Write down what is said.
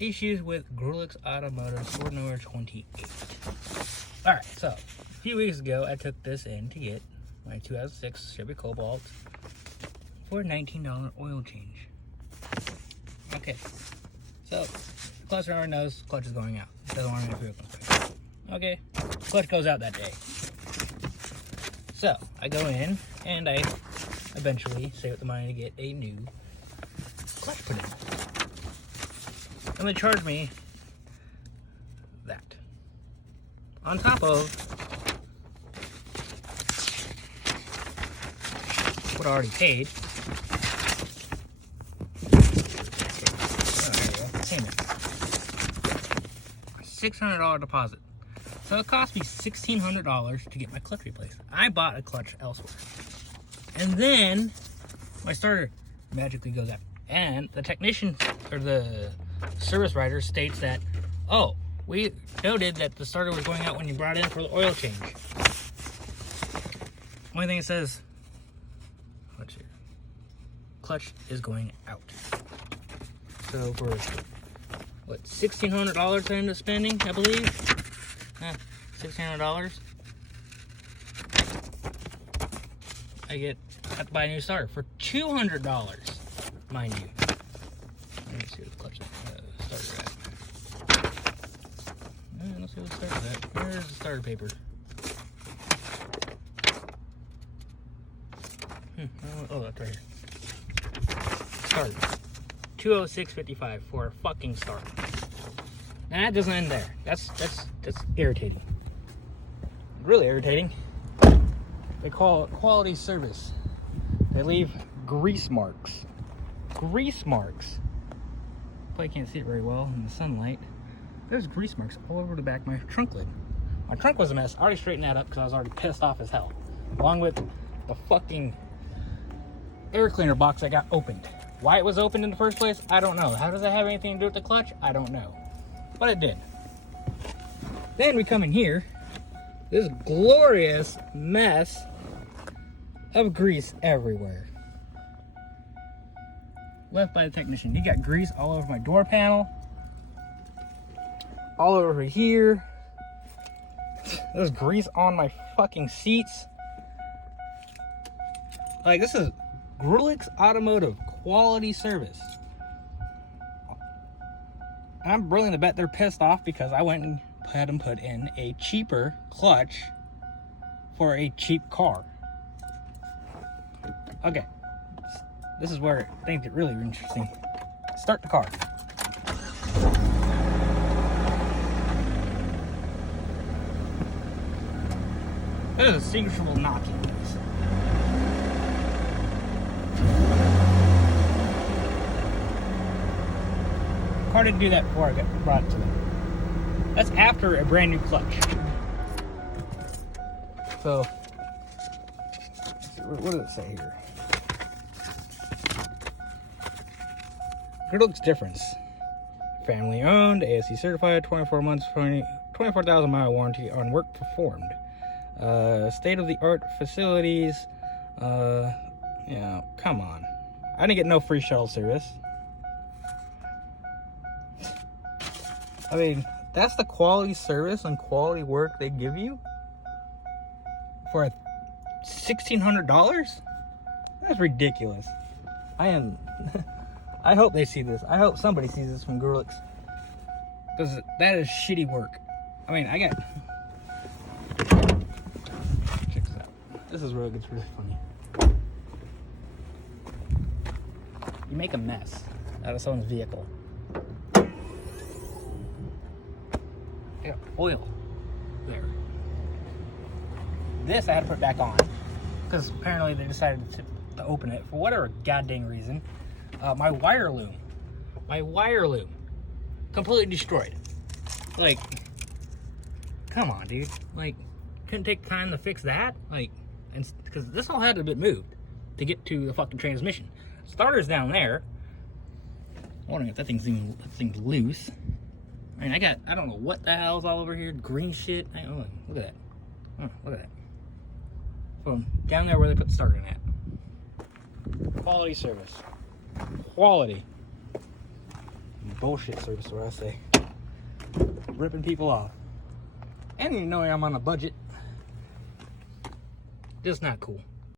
Issues with Greulichs Automotive Ford number 28. Alright, so a few weeks ago I took this in to get my 2006 Chevy Cobalt for a $19 oil change. Okay, so the clutch owner knows the clutch is going out. It doesn't want any fuel consumption. Okay, clutch goes out that day. So I go in and I eventually save up the money to get a new clutch put in. And they charge me that on top of what I already paid. Oh, there you go. Payment. $600 deposit. So it cost me $1,600 to get my clutch replaced. I bought a clutch elsewhere. And then my starter magically goes out. And the technician, or the service writer, states that, oh, we noted that the starter was going out when you brought it in for the oil change. Only thing it says, clutch here. Clutch is going out. So for, what, $1,600 I ended up spending, I believe? $1,600. I have to buy a new starter for $200, mind you. Let me see what the clutch starter at. Let's see what the starter's at. Where's the starter paper? Oh, that's right here. Starter. $206.55 for a fucking starter. Now that doesn't end there. That's irritating. Really irritating. They call it quality service. They leave grease marks. Grease marks. Probably can't see it very well in the sunlight. There's grease marks all over the back of my trunk lid. My trunk was a mess. I already straightened that up because I was already pissed off as hell. Along with the fucking air cleaner box that got opened. Why it was opened in the first place, I don't know. How does that have anything to do with the clutch? I don't know. But it did. Then we come in here. This glorious mess of grease everywhere. Left by the technician. He got grease all over my door panel. All over here. There's grease on my fucking seats. Like, this is Greulichs Automotive quality service. I'm willing to bet they're pissed off because I went and had them put in a cheaper clutch for a cheap car. Okay, this is where things get really interesting. Start the car. That is a secretable knocking. The car didn't do that before I brought it to them. That's after a brand new clutch. So, what does it say here? Greulichs difference. Family owned, ASC certified, 24 months, 24,000 mile warranty on work performed. State of the art facilities. Come on. I didn't get no free shuttle service. I mean, that's the quality service and quality work they give you for $1,600? That's ridiculous. I hope they see this. I hope somebody sees this from Greulichs, because that is shitty work. I mean, check this out. This is where it gets really funny. You make a mess out of someone's vehicle. Yeah, oil there. This I had to put back on because apparently they decided to open it for whatever goddamn reason. My wire loom completely destroyed. Like, come on, dude. Like, couldn't take time to fix that? Like, and because this all had to be moved to get to the fucking transmission. Starter's down there. I'm wondering if that thing's loose. I mean, I don't know what the hell's all over here. Green shit. Oh, look at that. Oh, look at that. From down there where they put the starter in at. Quality service. Quality. bullshit service, what I say. Ripping people off. And you know I'm on a budget. Just not cool.